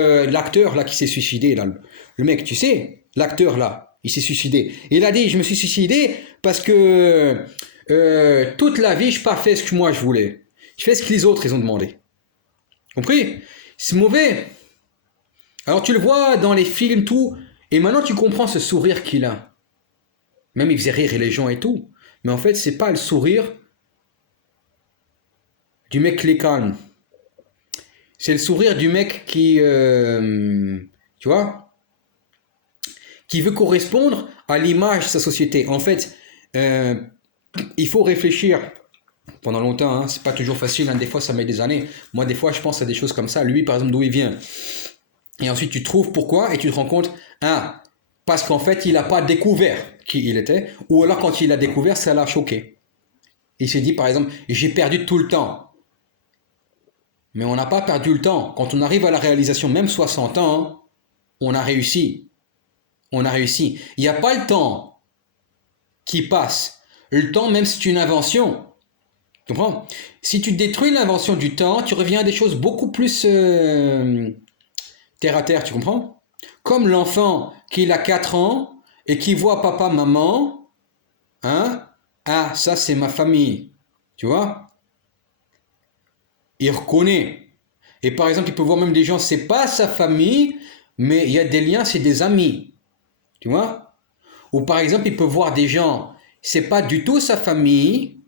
l'acteur là qui s'est suicidé, là, le mec, tu sais, l'acteur là, il s'est suicidé. Il a dit, je me suis suicidé parce que toute la vie, je n'ai pas fait ce que moi je voulais. Je fais ce que les autres, ils ont demandé. Compris? C'est mauvais. Alors tu le vois dans les films, tout, et maintenant tu comprends ce sourire qu'il a. Même il faisait rire les gens et tout. Mais en fait, c'est pas le sourire du mec qui est calme. C'est le sourire du mec qui, tu vois, qui veut correspondre à l'image de sa société. En fait, euh, il faut réfléchir pendant longtemps. Hein. C'est pas toujours facile. Hein. Des fois, ça met des années. Moi, des fois, je pense à des choses comme ça. Lui, par exemple, d'où il vient. Et ensuite, tu trouves pourquoi et tu te rends compte, ah, parce qu'en fait, il n'a pas découvert qui il était. Ou alors, quand il a découvert, ça l'a choqué. Il s'est dit, par exemple, j'ai perdu tout le temps. Mais on n'a pas perdu le temps. Quand on arrive à la réalisation, même 60 ans, hein, on a réussi. On a réussi. Il n'y a pas le temps qui passe. Le temps, même, c'est une invention. Tu comprends? Si tu détruis l'invention du temps, tu reviens à des choses beaucoup plus terre à terre, tu comprends? Comme l'enfant qui a 4 ans et qui voit papa, maman, hein? Ah, ça c'est ma famille. Tu vois? Il reconnaît. Et par exemple, il peut voir même des gens, c'est pas sa famille, mais il y a des liens, c'est des amis. Tu vois? Ou par exemple, il peut voir des gens, c'est pas du tout sa famille,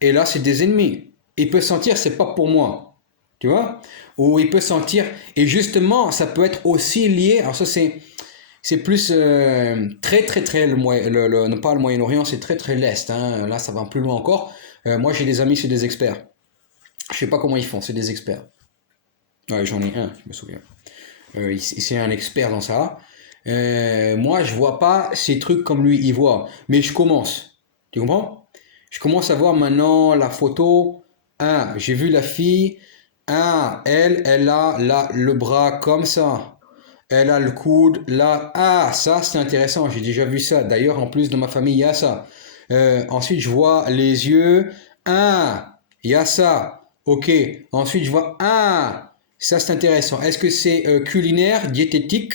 et là, c'est des ennemis. Il peut sentir, c'est pas pour moi. Tu vois? Ou il peut sentir, et justement, ça peut être aussi lié, alors ça c'est plus très très très, non pas le Moyen-Orient, c'est très très l'Est. Hein. Là, ça va plus loin encore. Moi, j'ai des amis, c'est des experts. Je sais pas comment ils font, c'est des experts. Ouais, j'en ai un, je me souviens. C'est un expert dans ça. Moi, je vois pas ces trucs comme lui, il voit. Mais je commence. Tu comprends? Je commence à voir maintenant la photo. Ah, j'ai vu la fille. Ah, elle a le bras comme ça. Elle a le coude là. Ah, ça, c'est intéressant. J'ai déjà vu ça. D'ailleurs, en plus, dans ma famille, il y a ça. Ensuite, je vois les yeux. Ah, il y a ça. Ok. Ensuite, je vois. Ah, ça, c'est intéressant. Est-ce que c'est culinaire, diététique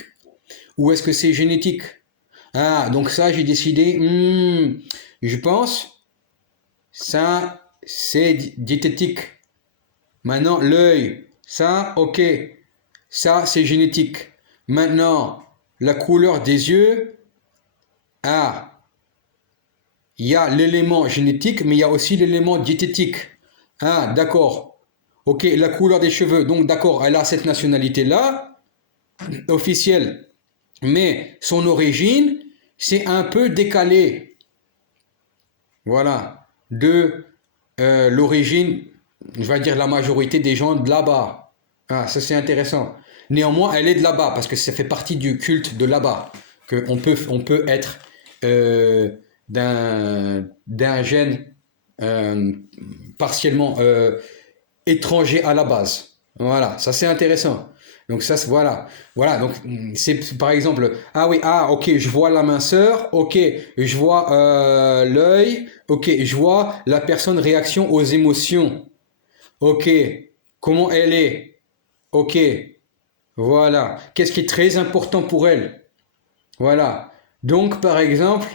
ou est-ce que c'est génétique? Ah, donc ça, j'ai décidé. Je pense, ça, c'est diététique. Maintenant, l'œil. Ça, ok. Ça, c'est génétique. Maintenant, la couleur des yeux. Ah, il y a l'élément génétique, mais il y a aussi l'élément diététique. Ah, d'accord. Ok, la couleur des cheveux. Donc, d'accord, elle a cette nationalité-là, officielle. Mais son origine, c'est un peu décalé. Voilà. De l'origine, je vais dire la majorité des gens de là-bas. Ah, ça c'est intéressant. Néanmoins, elle est de là-bas parce que ça fait partie du culte de là-bas. On peut être euh, d'un gène euh, partiellement étranger à la base. Voilà, ça c'est intéressant. Donc ça, voilà, voilà. Donc c'est par exemple, ah oui, ah ok, je vois la minceur, ok, je vois l'œil, ok, je vois la personne réaction aux émotions, ok, comment elle est, ok, voilà. Qu'est-ce qui est très important pour elle, voilà. Donc par exemple,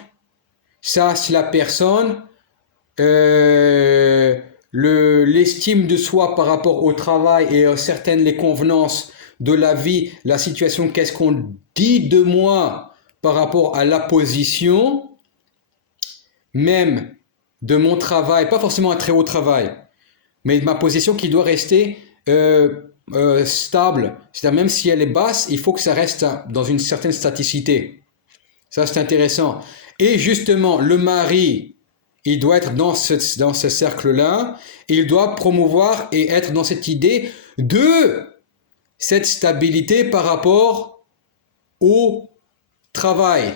ça c'est la personne euh, l'estime de soi par rapport au travail et certaines les convenances de la vie, la situation, qu'est-ce qu'on dit de moi par rapport à la position, même de mon travail, pas forcément un très haut travail, mais ma position qui doit rester stable. C'est-à-dire même si elle est basse, il faut que ça reste dans une certaine staticité. Ça, c'est intéressant. Et justement, le mari, il doit être dans ce cercle-là. Il doit promouvoir et être dans cette idée de cette stabilité par rapport au travail.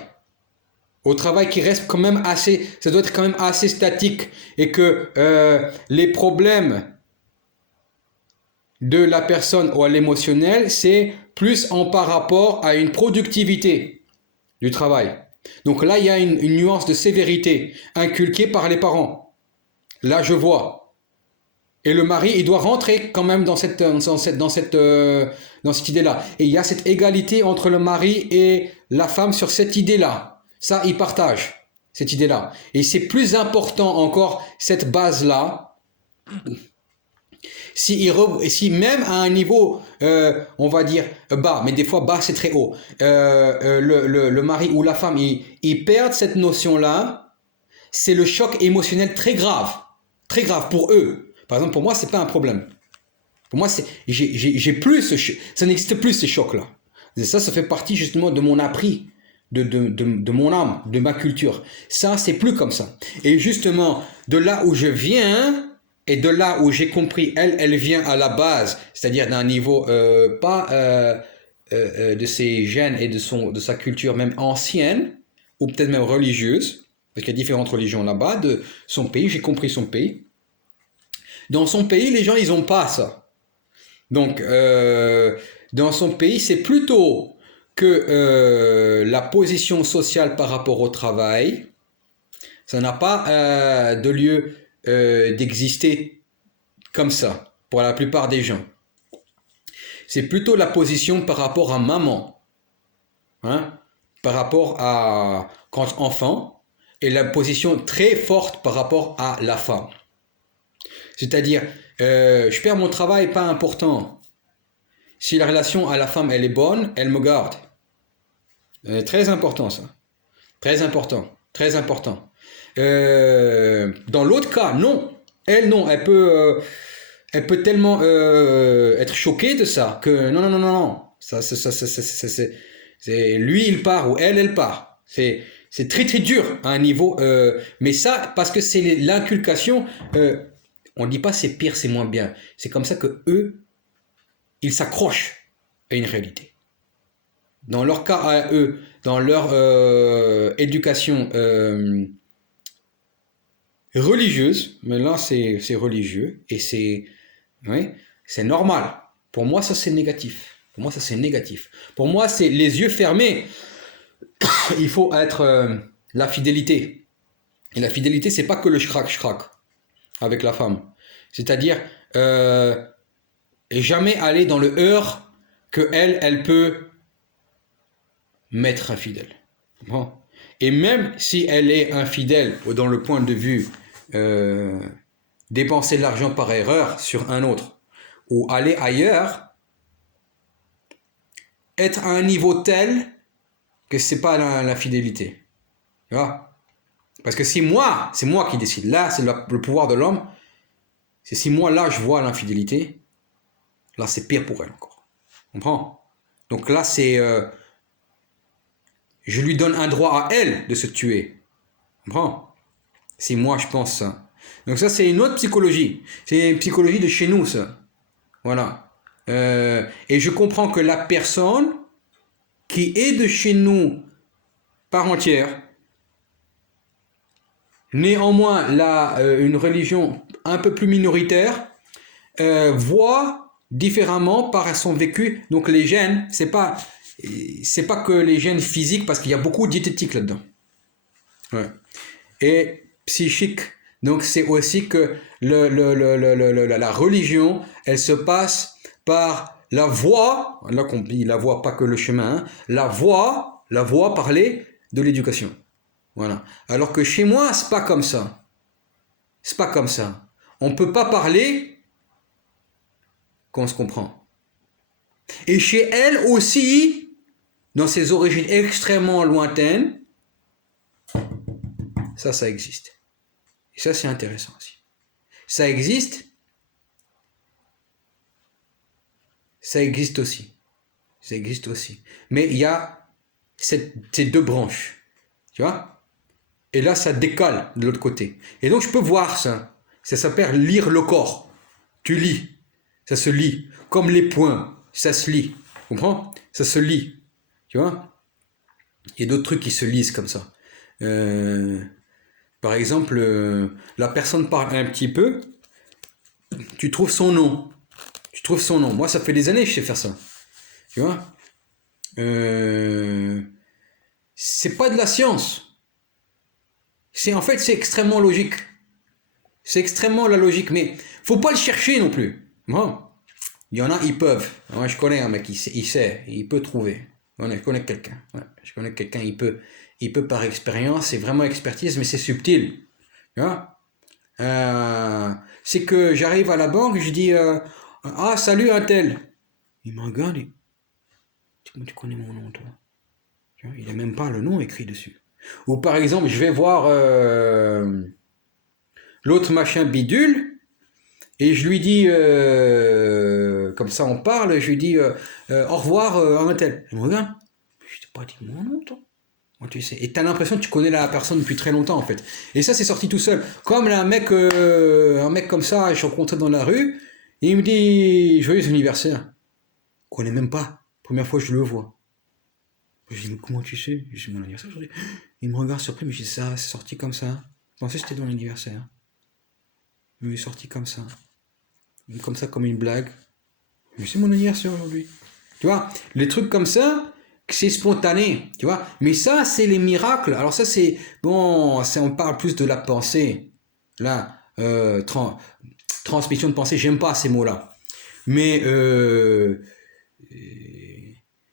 Au travail qui reste quand même assez, ça doit être quand même assez statique. Et que les problèmes de la personne ou à l'émotionnel, c'est plus en par rapport à une productivité du travail. Donc là, il y a une nuance de sévérité inculquée par les parents. Là, je vois. Et le mari, il doit rentrer quand même dans cette idée-là. Et il y a cette égalité entre le mari et la femme sur cette idée-là. Ça, ils partagent cette idée-là. Et c'est plus important encore, cette base-là, si même à un niveau, on va dire bas, mais des fois bas c'est très haut, le mari ou la femme, ils perdent cette notion-là, c'est le choc émotionnel très grave pour eux. Par exemple, pour moi, c'est pas un problème. Pour moi, j'ai plus ça n'existe plus ces chocs-là. Et ça fait partie justement de mon appris, de mon âme, de ma culture. Ça, c'est plus comme ça. Et justement, de là où je viens, et de là où j'ai compris, elle vient à la base, c'est-à-dire d'un niveau pas de ses gènes et de sa culture même ancienne, ou peut-être même religieuse, parce qu'il y a différentes religions là-bas, de son pays, j'ai compris son pays. Dans son pays, les gens, ils n'ont pas ça. Donc, dans son pays, c'est plutôt que la position sociale par rapport au travail, ça n'a pas de lieu d'exister comme ça, pour la plupart des gens. C'est plutôt la position par rapport à maman, hein, par rapport à quand enfant, et la position très forte par rapport à la femme. C'est-à-dire, je perds mon travail, pas important. Si la relation à la femme, elle est bonne, elle me garde. Très important ça. Très important. Très important. Dans l'autre cas, non. Elle, non. Elle peut tellement être choquée de ça que non, non, non, non, non. Lui, il part ou elle part. C'est très, très dur à un niveau. Mais ça, parce que c'est l'inculcation. On ne dit pas c'est pire, c'est moins bien. C'est comme ça que eux, ils s'accrochent à une réalité. Dans leur cas à eux, dans leur éducation religieuse, mais là c'est religieux et oui, c'est normal. Pour moi, ça c'est négatif. Pour moi, ça c'est négatif. Pour moi, c'est les yeux fermés. Il faut être la fidélité. Et la fidélité, c'est pas que le schrack avec la femme. C'est-à-dire jamais aller dans le heurt que elle peut m'être infidèle. Bon. Et même si elle est infidèle dans le point de vue dépenser de l'argent par erreur sur un autre ou aller ailleurs, être à un niveau tel que c'est pas la fidélité. Tu vois? Parce que si moi, c'est moi qui décide. Là, c'est le pouvoir de l'homme. C'est si moi, là, je vois l'infidélité, là, c'est pire pour elle encore. Tu comprends? Donc là, c'est... je lui donne un droit à elle de se tuer. Tu comprends? Si moi, je pense ça. Donc ça, c'est une autre psychologie. C'est une psychologie de chez nous, ça. Voilà. Et je comprends que la personne qui est de chez nous par entière, néanmoins, là, une religion un peu plus minoritaire, voit différemment par son vécu. Donc les gènes, c'est pas que les gènes physiques, parce qu'il y a beaucoup de diététique là-dedans. Ouais. Et psychique. Donc c'est aussi que la religion, elle se passe par la voie, là qu'on dit la voie, pas que le chemin, hein, la voie parler de l'éducation. Voilà. Alors que chez moi, c'est pas comme ça. C'est pas comme ça. On peut pas parler qu'on se comprend. Et chez elle aussi, dans ses origines extrêmement lointaines, ça existe. Et ça, c'est intéressant aussi. Ça existe aussi. Ça existe aussi. Mais il y a ces deux branches. Tu vois? Et là, ça décale de l'autre côté. Et donc, je peux voir ça. Ça s'appelle lire le corps. Tu lis. Ça se lit. Comme les points. Ça se lit. Tu comprends? Ça se lit. Tu vois? Il y a d'autres trucs qui se lisent comme ça. Par exemple, la personne parle un petit peu, tu trouves son nom. Tu trouves son nom. Moi, ça fait des années que je sais faire ça. Tu vois? C'est pas de la science. En fait, c'est extrêmement logique. C'est extrêmement la logique, mais faut pas le chercher non plus. Bon. Il y en a, ils peuvent. Moi, je connais un mec, il sait, il peut trouver. Voilà, je connais quelqu'un. Ouais, je connais quelqu'un, il peut par expérience, c'est vraiment expertise, mais c'est subtil. Tu vois? C'est que j'arrive à la banque, je dis ah, salut un tel. Il me regarde et tu connais mon nom, toi? Tu vois, il n'a même pas le nom écrit dessus. Ou par exemple, je vais voir l'autre machin bidule et je lui dis, comme ça on parle, je lui dis au revoir à un tel. Il me regarde. Je t'ai pas dit mon nom, toi. Moi, tu sais. Et t'as l'impression que tu connais la personne depuis très longtemps en fait. Et ça c'est sorti tout seul. Comme là, un mec comme ça, je suis rencontré dans la rue, et il me dit joyeux anniversaire. Je connais même pas. Première fois que je le vois. Je dis mais comment tu sais? Je dis mon anniversaire aujourd'hui. Il me regarde surpris, mais je dis ça, c'est sorti comme ça. Je pensais que c'était ton anniversaire. Mais il est sorti comme ça. Comme ça, comme une blague. Mais c'est mon anniversaire aujourd'hui. Tu vois, les trucs comme ça, c'est spontané, tu vois. Mais ça, c'est les miracles. Alors ça, c'est bon, on parle plus de la pensée. Là, transmission de pensée, j'aime pas ces mots-là. Mais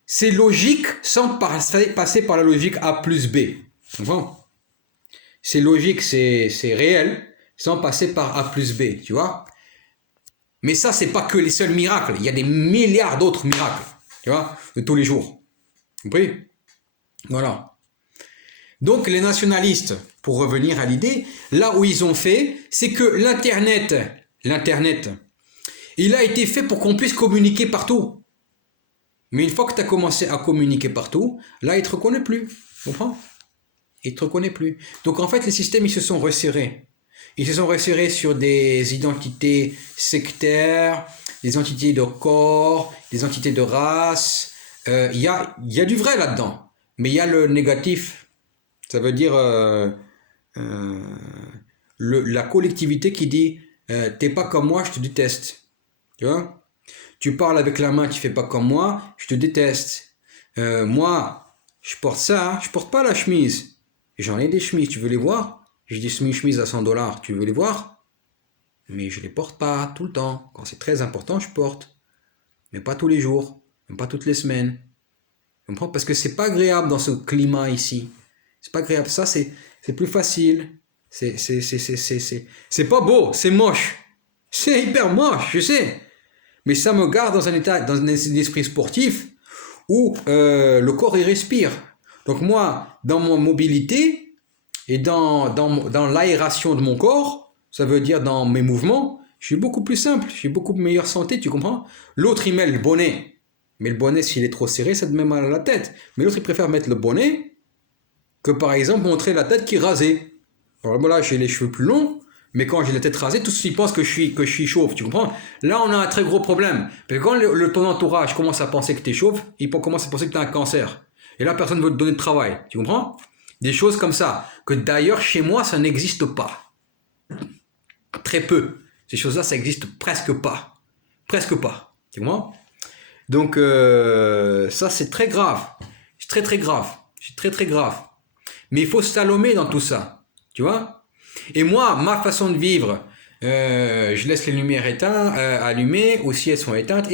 c'est logique sans passer par la logique A plus B. Bon. C'est logique, c'est réel, sans passer par A plus B, tu vois. Mais ça, c'est pas que les seuls miracles. Il y a des milliards d'autres miracles, tu vois, de tous les jours. Vous comprenez? Voilà. Donc, les nationalistes, pour revenir à l'idée, là où ils ont fait, c'est que l'Internet, il a été fait pour qu'on puisse communiquer partout. Mais une fois que tu as commencé à communiquer partout, là, il ne te reconnaît plus. Tu comprends? Il ne te reconnaît plus. Donc, en fait, les systèmes, ils se sont resserrés. Ils se sont resserrés sur des identités sectaires, des entités de corps, des entités de race. Il y a du vrai là-dedans. Mais il y a le négatif. Ça veut dire la collectivité qui dit t'es pas comme moi, je te déteste. Tu vois? Tu parles avec la main, tu fais pas comme moi, je te déteste. Moi, je porte ça, je porte pas la chemise. J'en ai des chemises, tu veux les voir? J'ai des chemises à 100 $, tu veux les voir? Mais je les porte pas tout le temps. Quand c'est très important, je porte. Mais pas tous les jours, même pas toutes les semaines. Tu comprends? Parce que c'est pas agréable dans ce climat ici. C'est pas agréable. Ça, c'est plus facile. C'est pas beau, c'est moche. C'est hyper moche, je sais. Mais ça me garde dans un esprit sportif où le corps il respire. Donc moi, dans mon mobilité et dans l'aération de mon corps, ça veut dire dans mes mouvements, je suis beaucoup plus simple, j'ai beaucoup meilleure santé, tu comprends? L'autre il met le bonnet, mais le bonnet s'il est trop serré, ça te met mal à la tête. Mais l'autre il préfère mettre le bonnet que par exemple montrer la tête qui est rasée. Alors moi là j'ai les cheveux plus longs, mais quand j'ai la tête rasée, tous ils pensent que je suis chauve, tu comprends? Là, on a un très gros problème. Parce que quand ton entourage commence à penser que tu es chauve, il commence à penser que tu as un cancer. Et là, personne ne veut te donner de travail, tu comprends? Des choses comme ça, que d'ailleurs, chez moi, ça n'existe pas. Très peu. Ces choses-là, ça n'existe presque pas. Presque pas, tu comprends? Donc, ça, c'est très grave. C'est très, très grave. C'est très, très grave. Mais il faut slalomer dans tout ça, tu vois? Et moi, ma façon de vivre, je laisse les lumières allumées, ou si elles sont éteintes,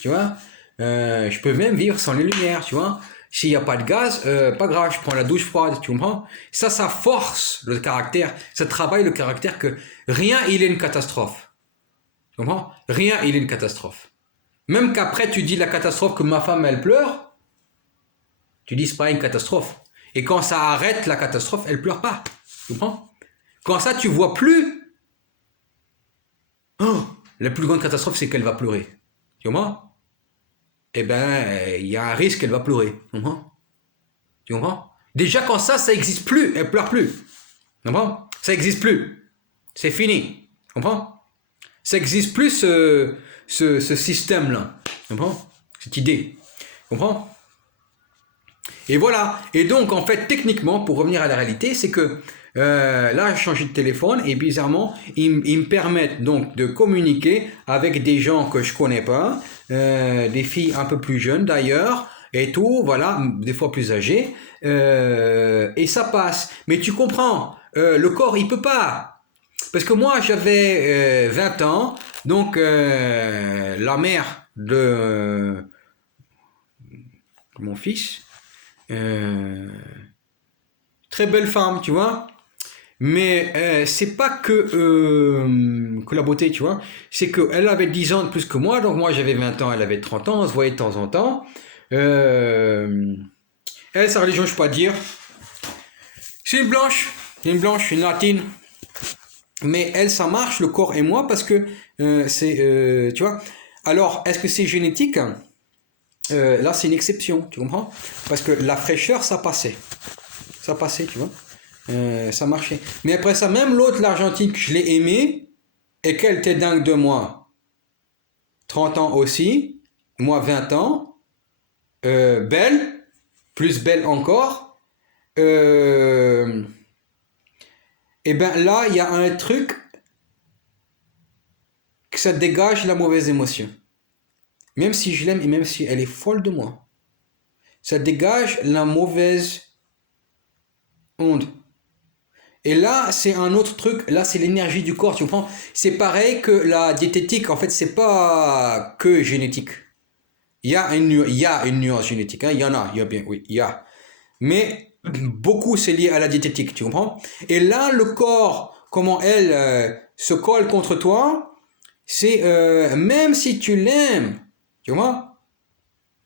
tu vois. Je peux même vivre sans les lumières, tu vois. S'il n'y a pas de gaz, pas grave, je prends la douche froide, tu comprends. Ça force le caractère, ça travaille le caractère que rien, il est une catastrophe. Tu comprends? Rien, il est une catastrophe. Même qu'après, tu dis la catastrophe que ma femme, elle pleure, tu dis c'est pas une catastrophe. Et quand ça arrête la catastrophe, elle pleure pas. Tu comprends? Quand ça, tu vois plus. Oh, la plus grande catastrophe, c'est qu'elle va pleurer. Tu comprends? Eh ben, il y a un risque qu'elle va pleurer. Tu comprends? Tu comprends? Déjà, quand ça n'existe plus, elle pleure plus. Tu comprends? Ça n'existe plus. C'est fini. Tu comprends? Ça n'existe plus ce système-là. Tu comprends? Cette idée. Tu comprends? Et voilà. Et donc, en fait, techniquement, pour revenir à la réalité, c'est que là, j'ai changé de téléphone et bizarrement, ils me permettent donc de communiquer avec des gens que je connais pas, des filles un peu plus jeunes d'ailleurs, et tout, voilà, des fois plus âgées, et ça passe. Mais tu comprends, le corps, il peut pas. Parce que moi, j'avais 20 ans, donc la mère de mon fils, euh, très belle femme, tu vois. Mais c'est pas que la beauté, tu vois. C'est qu'elle avait 10 ans de plus que moi, donc moi j'avais 20 ans, elle avait 30 ans, on se voyait de temps en temps. Euh, Elle, sa religion, je peux pas dire. C'est une blanche, une latine. Mais elle, ça marche, le corps et moi, parce que tu vois. Alors, est-ce que c'est génétique? Là, c'est une exception, tu comprends? Parce que la fraîcheur, ça passait, tu vois. Ça marchait. Mais après ça, même l'autre, l'Argentine, que je l'ai aimée, et qu'elle était dingue de moi, 30 ans aussi, moi 20 ans, belle, plus belle encore, et ben là, il y a un truc que ça dégage la mauvaise émotion. Même si je l'aime et même si elle est folle de moi, ça dégage la mauvaise onde. Et là, c'est un autre truc, là, c'est l'énergie du corps, tu comprends? C'est pareil que la diététique, en fait, c'est pas que génétique. Il y a une nuance génétique, hein, il y a bien, oui, il y a. Mais beaucoup, c'est lié à la diététique, tu comprends? Et là, le corps, comment elle se colle contre toi, c'est même si tu l'aimes, tu vois?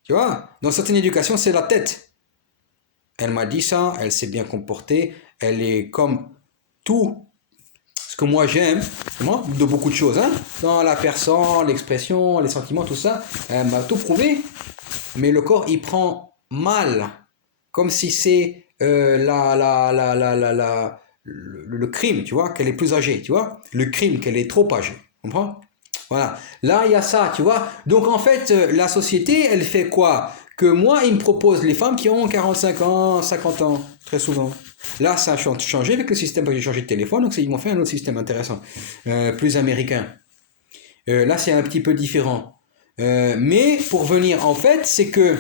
Tu vois? Dans certaines éducations, c'est la tête. Elle m'a dit ça, elle s'est bien comportée, elle est comme tout ce que moi j'aime, moi, de beaucoup de choses, hein, dans la personne, l'expression, les sentiments, tout ça, elle m'a tout prouvé, mais le corps il prend mal, comme si c'est le crime, tu vois, qu'elle est plus âgée, tu vois, le crime qu'elle est trop âgée, tu comprends? Voilà, là il y a ça, tu vois, donc en fait la société elle fait quoi? Que moi il me propose les femmes qui ont 45 ans, 50 ans, très souvent. Là, ça a changé avec le système, parce que j'ai changé de téléphone, donc ils m'ont fait un autre système intéressant, plus américain. Là, c'est un petit peu différent. Mais pour venir, en fait, c'est que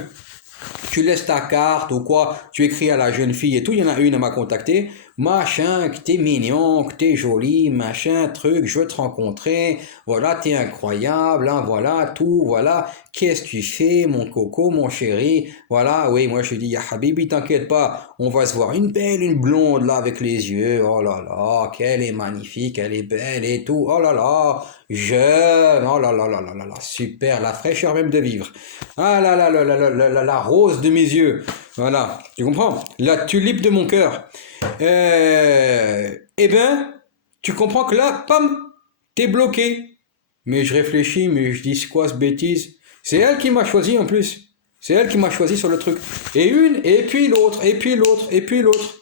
tu laisses ta carte ou quoi, tu écris à la jeune fille et tout, il y en a une, elle m'a contacté, machin, que t'es mignon, que t'es jolie, machin, truc, je veux te rencontrer, voilà, t'es incroyable, hein, voilà, tout, voilà, qu'est-ce que tu fais, mon coco, mon chéri, voilà, oui, moi je lui dis, ya habibi, t'inquiète pas, on va se voir, une belle, une blonde, là, avec les yeux, oh là là, qu'elle est magnifique, elle est belle et tout, oh là là, jeune, oh là là là là là là, super, la fraîcheur même de vivre. Ah là là là là là là là, la rose de mes yeux. Voilà, tu comprends? La tulipe de mon cœur. Eh ben, tu comprends que là, pam, t'es bloqué. Mais je réfléchis, mais je dis c'est quoi ce bêtise? C'est elle qui m'a choisi en plus. C'est elle qui m'a choisi sur le truc. Et une, et puis l'autre, et puis l'autre, et puis l'autre.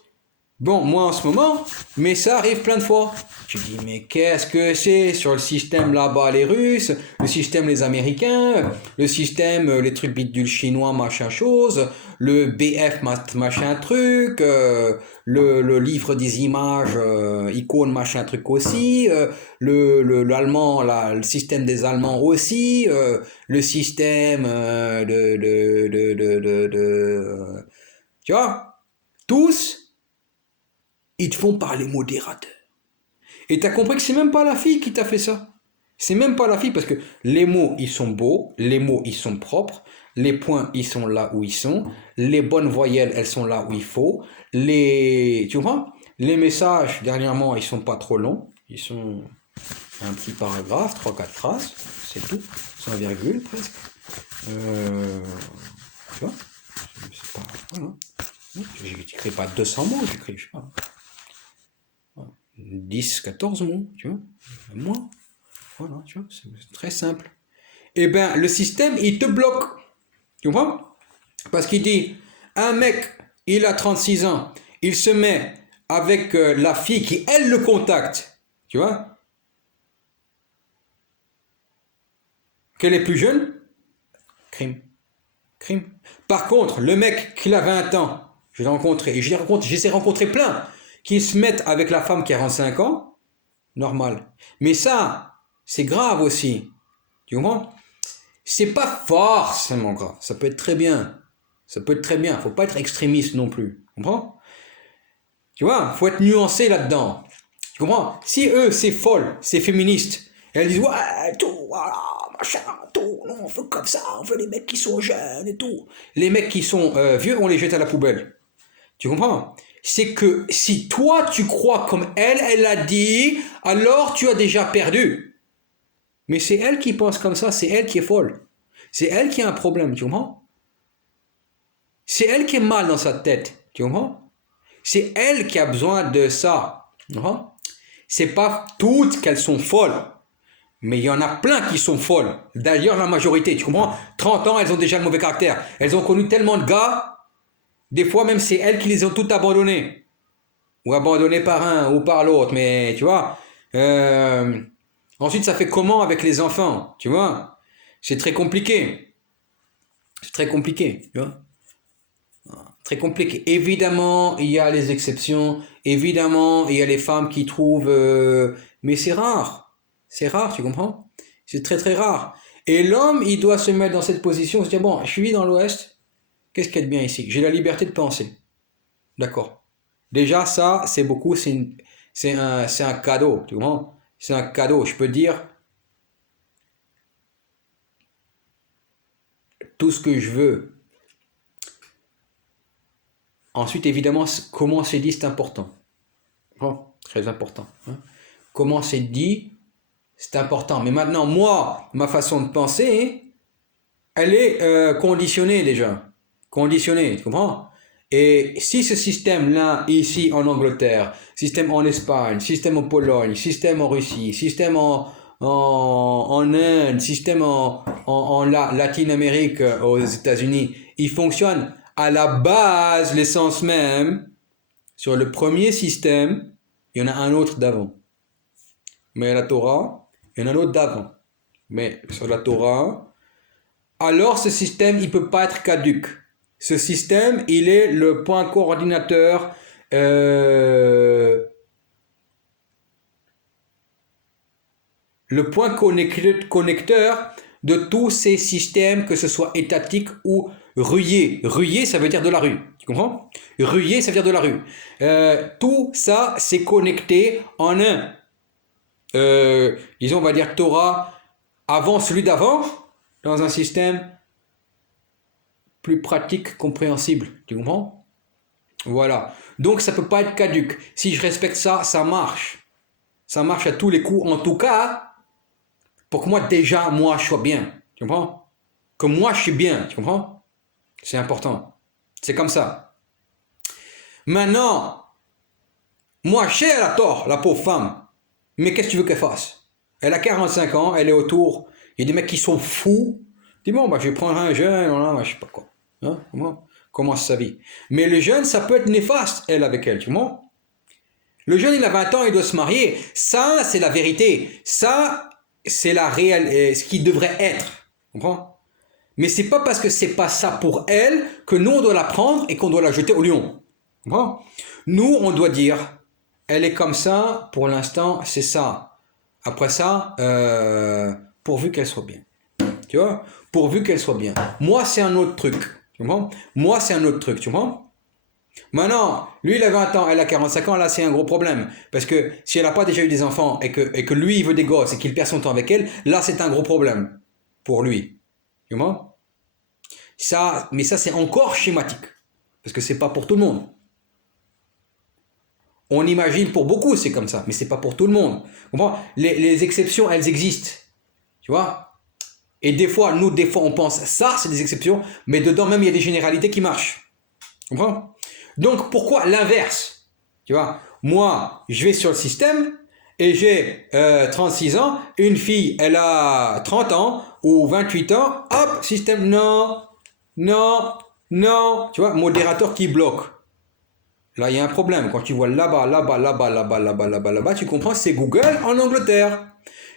Bon, moi en ce moment, mais ça arrive plein de fois. Tu dis, mais qu'est-ce que c'est sur le système là-bas, les Russes, le système les Américains, le système les trucs bidules chinois, machin chose, le BF machin truc, le livre des images, icône machin truc aussi, l'allemand, le système des Allemands aussi, le système tu vois, tous ils te font parler modérateur. Et t'as compris que c'est même pas la fille qui t'a fait ça. C'est même pas la fille parce que les mots ils sont beaux, les mots ils sont propres, les points ils sont là où ils sont, les bonnes voyelles elles sont là où il faut, tu vois, les messages dernièrement ils sont pas trop longs, ils sont un petit paragraphe, trois quatre phrases, c'est tout, sans virgule presque. Tu vois, c'est pas, voilà. J'écris pas 200 mots, j'écris, je sais pas. 10, 14 mots, tu vois, moins. Voilà, tu vois, c'est très simple. Eh bien, le système, il te bloque. Tu vois? Parce qu'il dit, un mec, il a 36 ans, il se met avec la fille qui, elle, le contacte. Tu vois? Qu'elle est plus jeune, crime. Crime. Par contre, le mec qui a 20 ans, je l'ai rencontré, et j'ai rencontré plein, qui se mettent avec la femme qui a 45 ans, normal. Mais ça, c'est grave aussi. Tu comprends? C'est pas forcément grave. Ça peut être très bien. Ça peut être très bien. Faut pas être extrémiste non plus. Tu comprends? Tu vois? Faut être nuancé là-dedans. Tu comprends? Si eux, c'est folle, c'est féministe, elles disent, ouais, tout, voilà, machin, tout, non, on veut comme ça, on veut les mecs qui sont jeunes et tout. Les mecs qui sont vieux, on les jette à la poubelle. Tu comprends? C'est que si toi, tu crois comme elle a dit, alors tu as déjà perdu. Mais c'est elle qui pense comme ça, c'est elle qui est folle. C'est elle qui a un problème, tu comprends? C'est elle qui est mal dans sa tête, tu comprends? C'est elle qui a besoin de ça. Tu comprends? C'est pas toutes qu'elles sont folles, mais il y en a plein qui sont folles. D'ailleurs, la majorité, tu comprends? 30 ans, elles ont déjà le mauvais caractère. Elles ont connu tellement de gars, des fois même c'est elles qui les ont toutes abandonnés. Ou abandonnés par un ou par l'autre, mais tu vois. Ensuite, ça fait comment avec les enfants, tu vois? C'est très compliqué. C'est très compliqué, tu vois? Très compliqué. Évidemment, il y a les exceptions. Évidemment, il y a les femmes qui trouvent... mais c'est rare. C'est rare, tu comprends? C'est très très rare. Et l'homme, il doit se mettre dans cette position, se dire, bon, je suis dans l'Ouest, qu'est-ce qu'il y a de bien ici? J'ai la liberté de penser. D'accord. Déjà, ça, c'est beaucoup, c'est un cadeau, tu comprends? C'est un cadeau. Je peux dire tout ce que je veux. Ensuite, évidemment, comment c'est dit, c'est important. Oh, très important. Hein. Comment c'est dit, c'est important. Mais maintenant, moi, ma façon de penser, elle est conditionnée déjà. Conditionnée, tu comprends? Et si ce système-là, ici en Angleterre, système en Espagne, système en Pologne, système en Russie, système en Inde, système en Latine-Amérique, aux États-Unis, il fonctionne à la base, l'essence même, sur le premier système, il y en a un autre d'avant. Mais la Torah, il y en a un autre d'avant. Mais sur la Torah, alors ce système, il ne peut pas être caduque. Ce système, il est le point coordinateur, le point connecteur de tous ces systèmes, que ce soit étatiques ou ruyés. Ruyé, ça veut dire de la rue. Tu comprends? Ruyé, ça veut dire de la rue. Tout ça, c'est connecté en un. Disons, on va dire Torah avant celui d'avant, dans un système plus pratique, compréhensible. Tu comprends? Voilà. Donc ça peut pas être caduque. Si je respecte ça, ça marche. Ça marche à tous les coups. En tout cas, pour que moi, déjà, moi, je sois bien. Tu comprends? Que moi, je suis bien. Tu comprends? C'est important. C'est comme ça. Maintenant, moi, je sais, elle a tort, la pauvre femme. Mais qu'est-ce que tu veux qu'elle fasse? Elle a 45 ans, elle est autour. Il y a des mecs qui sont fous. Dis bon, bah, je vais prendre un jeune, voilà, je sais pas quoi. Hein, comment commence sa vie. Mais le jeune, ça peut être néfaste, elle, avec elle, tu vois. Le jeune, il a 20 ans, il doit se marier. Ça, c'est la vérité. Ça, c'est la réelle, ce qui devrait être. Tu comprends? Mais c'est pas parce que c'est pas ça pour elle que nous, on doit la prendre et qu'on doit la jeter au lion. Tu comprends? Nous, on doit dire, elle est comme ça, pour l'instant, c'est ça. Après ça, pourvu qu'elle soit bien. Tu vois? Pourvu qu'elle soit bien. Moi, c'est un autre truc. Tu comprends? Moi, c'est un autre truc. Tu comprends? Maintenant, lui, il a 20 ans, elle a 45 ans, là, c'est un gros problème. Parce que si elle n'a pas déjà eu des enfants et que lui, il veut des gosses et qu'il perd son temps avec elle, là, c'est un gros problème pour lui. Tu comprends? Ça, mais ça, c'est encore schématique. Parce que c'est pas pour tout le monde. On imagine pour beaucoup, c'est comme ça, mais c'est pas pour tout le monde. Tu comprends? Les exceptions, elles existent. Tu vois? Et des fois, nous, des fois, on pense ça, c'est des exceptions, mais dedans même, il y a des généralités qui marchent. Tu comprends? Donc, pourquoi l'inverse? Tu vois? Moi, je vais sur le système et j'ai 36 ans, une fille, elle a 30 ans ou 28 ans, hop, système, non, non, non. Tu vois, modérateur qui bloque. Là, il y a un problème. Quand tu vois là-bas, là-bas, là-bas, là-bas, là-bas, là-bas, là-bas, tu comprends, c'est Google en Angleterre.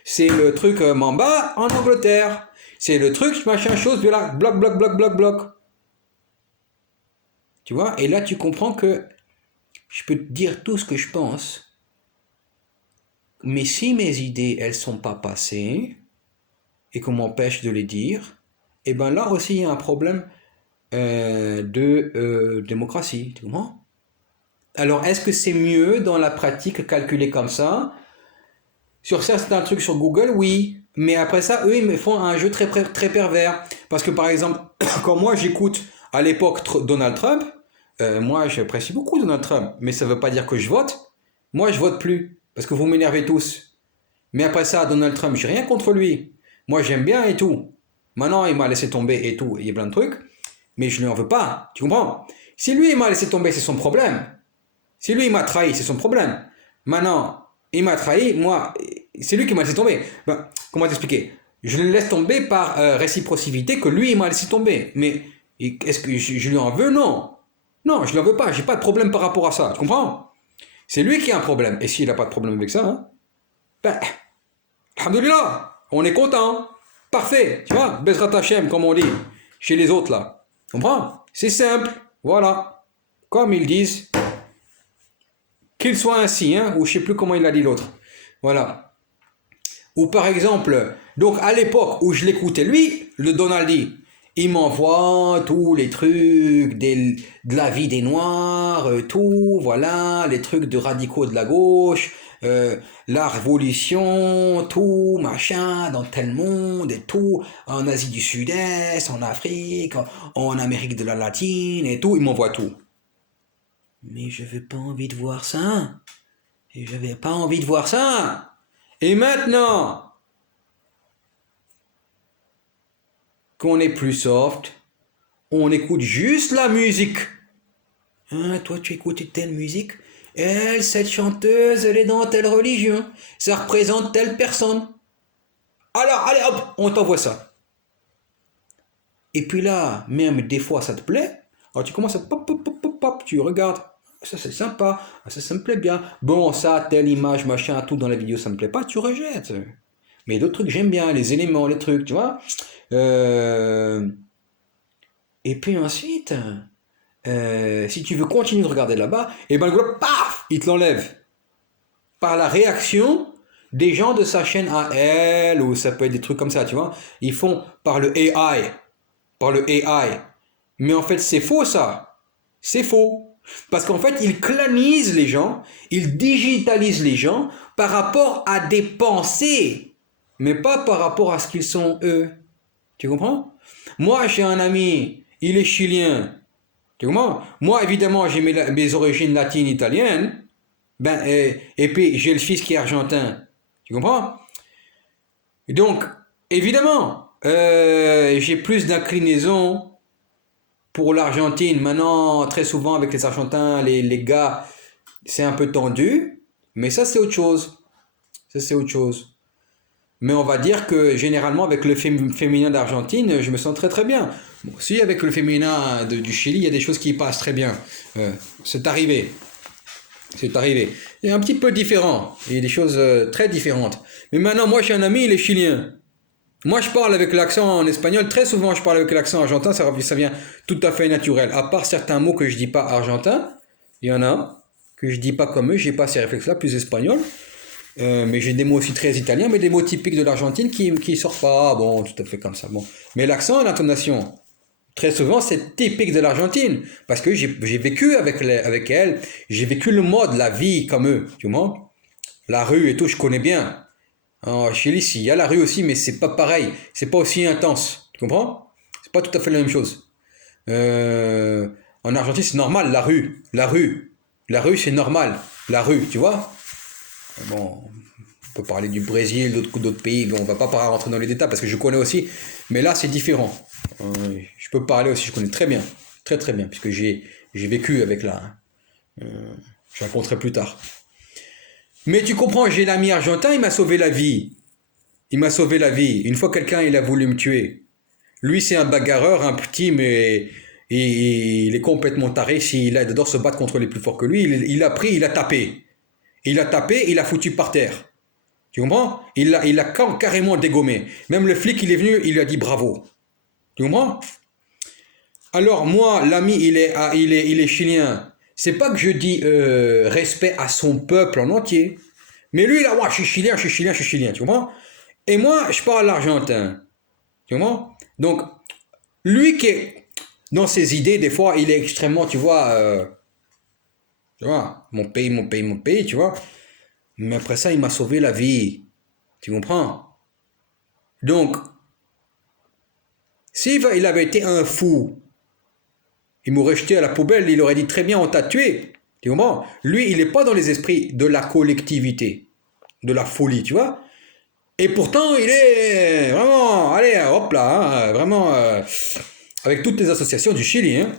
C'est le truc Mamba en Angleterre. C'est le truc machin chose de là, bloc, bloc, bloc, bloc, bloc. Tu vois? Et là, tu comprends que je peux te dire tout ce que je pense, mais si mes idées, elles sont pas passées, et qu'on m'empêche de les dire, et ben là aussi, il y a un problème de démocratie. Tu comprends? Alors, est-ce que c'est mieux dans la pratique calculer comme ça? Sur certains trucs sur Google, oui. Mais après ça, eux, ils me font un jeu très pervers. Parce que par exemple, quand moi j'écoute à l'époque Donald Trump, moi j'apprécie beaucoup Donald Trump, mais ça ne veut pas dire que je vote. Moi, je vote plus. Parce que vous m'énervez tous. Mais après ça, Donald Trump, j'ai rien contre lui. Moi, j'aime bien et tout. Maintenant, il m'a laissé tomber et tout. Il y a plein de trucs. Mais je ne lui en veux pas. Tu comprends? Si lui, il m'a laissé tomber, c'est son problème. Si lui, il m'a trahi, c'est son problème. Maintenant, il m'a trahi, moi, c'est lui qui m'a laissé tomber. Ben, comment t'expliquer? Je le laisse tomber par réciprocité que lui, il m'a laissé tomber. Mais est-ce que je lui en veux? Non. Non, je ne lui en veux pas. J'ai pas de problème par rapport à ça. Tu comprends? C'est lui qui a un problème. Et s'il n'a pas de problème avec ça, hein, ben, alhamdoulilah, on est content. Parfait. Tu vois, Bezrat Hashem, comme on dit, chez les autres là. Tu comprends? C'est simple. Voilà. Comme ils disent, qu'il soit ainsi, hein, ou je sais plus comment il a dit l'autre. Voilà. Ou par exemple, donc à l'époque où je l'écoutais lui, le Donaldi, il m'envoie tous les trucs de la vie des Noirs, tout, voilà, les trucs de radicaux de la gauche, la révolution, tout, machin, dans tel monde et tout, en Asie du Sud-Est, en Afrique, en Amérique de la Latine et tout, il m'envoie tout. Mais je n'avais pas envie de voir ça. Et je n'avais pas envie de voir ça. Et maintenant qu'on est plus soft, on écoute juste la musique. Hein, toi, tu écoutes telle musique? Elle, cette chanteuse, elle est dans telle religion. Ça représente telle personne. Alors, allez, hop, on t'envoie ça. Et puis là, même des fois, ça te plaît. Alors, tu commences à pop, pop, pop, pop, pop, tu regardes. Ça, c'est sympa. Ça me plaît bien. Bon, ça, telle image, machin, tout dans la vidéo, ça me plaît pas, tu rejettes. Mais d'autres trucs, j'aime bien, les éléments, les trucs, tu vois. Euh, Et puis ensuite, si tu veux continuer de regarder là-bas, et ben le gars, paf, il te l'enlève. Par la réaction des gens de sa chaîne à elle, ou ça peut être des trucs comme ça, tu vois. Ils font par le AI. Par le AI. Mais en fait, c'est faux ça. C'est faux. Parce qu'en fait, ils clanisent les gens, ils digitalisent les gens par rapport à des pensées, mais pas par rapport à ce qu'ils sont eux. Tu comprends? Moi, j'ai un ami, il est chilien. Tu comprends? Moi, évidemment, j'ai mes origines latines italiennes. Ben, et puis, j'ai le fils qui est argentin. Tu comprends? Donc, évidemment, j'ai plus d'inclinaison pour l'Argentine. Maintenant, très souvent, avec les Argentins, les gars, c'est un peu tendu. Mais ça, c'est autre chose. Ça, c'est autre chose. Mais on va dire que généralement, avec le féminin d'Argentine, je me sens très bien. Bon, si avec le féminin du Chili, il y a des choses qui passent très bien. C'est arrivé. C'est arrivé. C'est un petit peu différent. Il y a des choses très différentes. Mais maintenant, moi, j'ai un ami, il est chilien. Moi, je parle avec l'accent en espagnol. Très souvent, je parle avec l'accent argentin. Ça vient tout à fait naturel. À part certains mots que je dis pas argentin, il y en a que je dis pas comme eux. J'ai pas ces réflexes-là, plus espagnol. Mais j'ai des mots aussi très italiens, mais des mots typiques de l'Argentine qui sortent pas, bon, tout à fait comme ça. Bon. Mais l'accent et l'intonation, très souvent, c'est typique de l'Argentine. Parce que j'ai vécu avec elle, j'ai vécu le mode, la vie comme eux, tu vois. La rue et tout, je connais bien. En Chili, il y a la rue aussi, mais c'est pas pareil. C'est pas aussi intense. Tu comprends? C'est pas tout à fait la même chose. En Argentine, c'est normal, la rue. La rue. La rue, c'est normal. La rue, tu vois? Bon, on peut parler du Brésil, d'autres pays, bon, on va pas rentrer dans les détails parce que je connais aussi, mais là c'est différent. Je peux parler aussi, je connais très bien, très bien, puisque j'ai vécu avec là. Hein. Je raconterai plus tard. Mais tu comprends, j'ai l'ami argentin, il m'a sauvé la vie. Il m'a sauvé la vie. Une fois quelqu'un, il a voulu me tuer. Lui, c'est un bagarreur, un petit, mais il est complètement taré. S'il adore se battre contre les plus forts que lui, il a pris, il a tapé. Il a tapé, il a foutu par terre. Tu comprends? Il l'a carrément dégommé. Même le flic, il est venu, il lui a dit bravo. Tu comprends? Alors moi, l'ami, il est chilien. C'est pas que je dis respect à son peuple en entier. Mais lui, là, ouais, je suis chilien, je suis chilien, je suis chilien. Tu comprends? Et moi, je parle argentin. Tu comprends? Donc, lui qui est dans ses idées, des fois, il est extrêmement, tu vois, Tu vois, mon pays, mon pays, mon pays, tu vois. Mais après ça, il m'a sauvé la vie. Tu comprends? Donc, s'il il avait été un fou, il m'aurait jeté à la poubelle, il aurait dit très bien, on t'a tué. Tu comprends? Lui, il n'est pas dans les esprits de la collectivité, de la folie, tu vois. Et pourtant, il est vraiment, allez, hop là, hein, vraiment, avec toutes les associations du Chili, hein.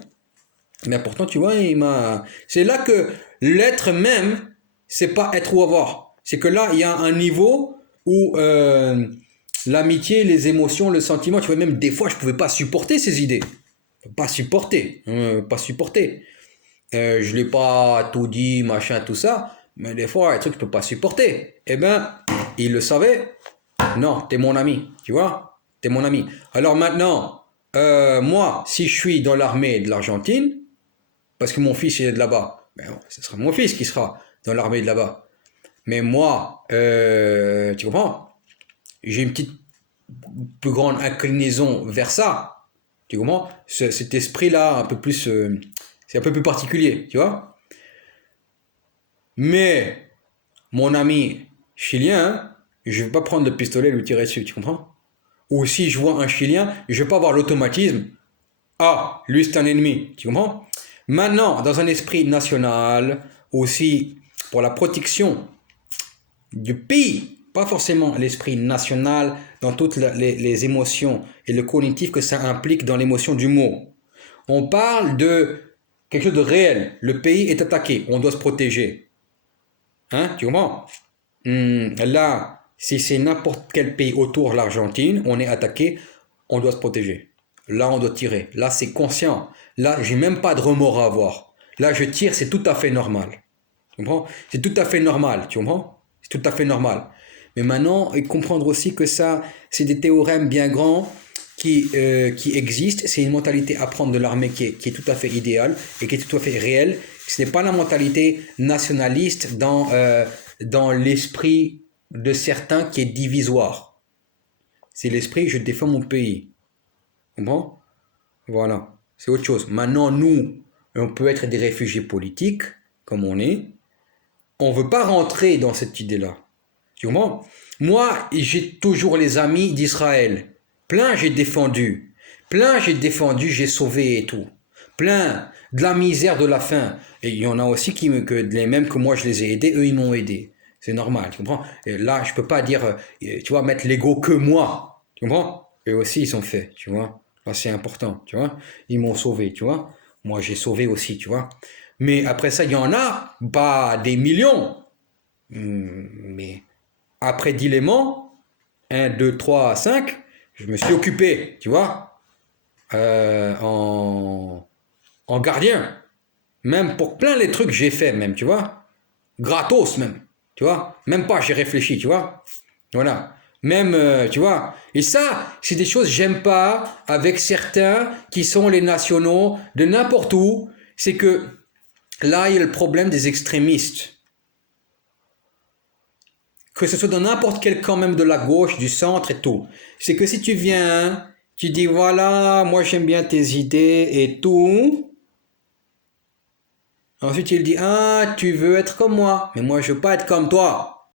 Mais pourtant, tu vois, c'est là que l'être même, c'est pas être ou avoir. C'est que là, il y a un niveau où l'amitié, les émotions, le sentiment, tu vois, même des fois, je pouvais pas supporter ces idées. Pas supporter, pas supporter. Je l'ai pas tout dit, machin, tout ça, mais des fois, il y a des trucs que je peux pas supporter. Eh ben, il le savait. Non, t'es mon ami, tu vois, t'es mon ami. Alors maintenant, moi, si je suis dans l'armée de l'Argentine, parce que mon fils il est de là-bas, ben, ce sera mon fils qui sera dans l'armée de là-bas. Mais moi, tu comprends, j'ai une petite plus grande inclinaison vers ça. Tu comprends? Cet esprit-là, un peu plus, c'est un peu plus particulier, tu vois. Mais mon ami chilien, je ne vais pas prendre le pistolet et lui tirer dessus, tu comprends? Ou si je vois un Chilien, je ne vais pas avoir l'automatisme. Ah, lui c'est un ennemi, tu comprends? Maintenant, dans un esprit national, aussi pour la protection du pays, pas forcément l'esprit national dans toutes les émotions et le cognitif que ça implique dans l'émotion du mot. On parle de quelque chose de réel. Le pays est attaqué, on doit se protéger. Hein, tu comprends? Là, si c'est n'importe quel pays autour de l'Argentine, on est attaqué, on doit se protéger. Là, on doit tirer. Là, c'est conscient. Là, j'ai même pas de remords à avoir. Là, je tire, c'est tout à fait normal. Tu comprends? C'est tout à fait normal, tu comprends? C'est tout à fait normal. Mais maintenant, et comprendre aussi que ça, c'est des théorèmes bien grands qui existent. C'est une mentalité à prendre de l'armée qui est tout à fait idéale et qui est tout à fait réelle. Ce n'est pas la mentalité nationaliste dans l'esprit de certains qui est divisoire. C'est l'esprit, je défends mon pays. Tu comprends? Voilà. C'est autre chose. Maintenant, nous, on peut être des réfugiés politiques, comme on est. On ne veut pas rentrer dans cette idée-là. Tu comprends? Moi, j'ai toujours les amis d'Israël. Plein j'ai défendu. Plein j'ai défendu, j'ai sauvé et tout. Plein de la misère, de la faim. Et il y en a aussi que les mêmes que moi je les ai aidés, eux ils m'ont aidé. C'est normal, tu comprends? Et là, je peux pas dire, tu vois, mettre l'ego que moi. Tu comprends? Eux aussi ils sont faits, tu vois. Là, c'est important, tu vois. Ils m'ont sauvé, tu vois. Moi j'ai sauvé aussi, tu vois. Mais après ça, il y en a, pas des millions. Mais après 10 léments, 1, 2, 3, 5, je me suis occupé, tu vois, en gardien. Même pour plein les trucs que j'ai fait, même, tu vois. Gratos, même, tu vois. Même pas, j'ai réfléchi, tu vois. Voilà. Même, tu vois. Et ça, c'est des choses que j'aime pas avec certains qui sont les nationaux de n'importe où. C'est que là, il y a le problème des extrémistes. Que ce soit dans n'importe quel camp, même de la gauche, du centre et tout. C'est que si tu viens, tu dis voilà, moi j'aime bien tes idées et tout. Ensuite il dit ah, tu veux être comme moi, mais moi je veux pas être comme toi.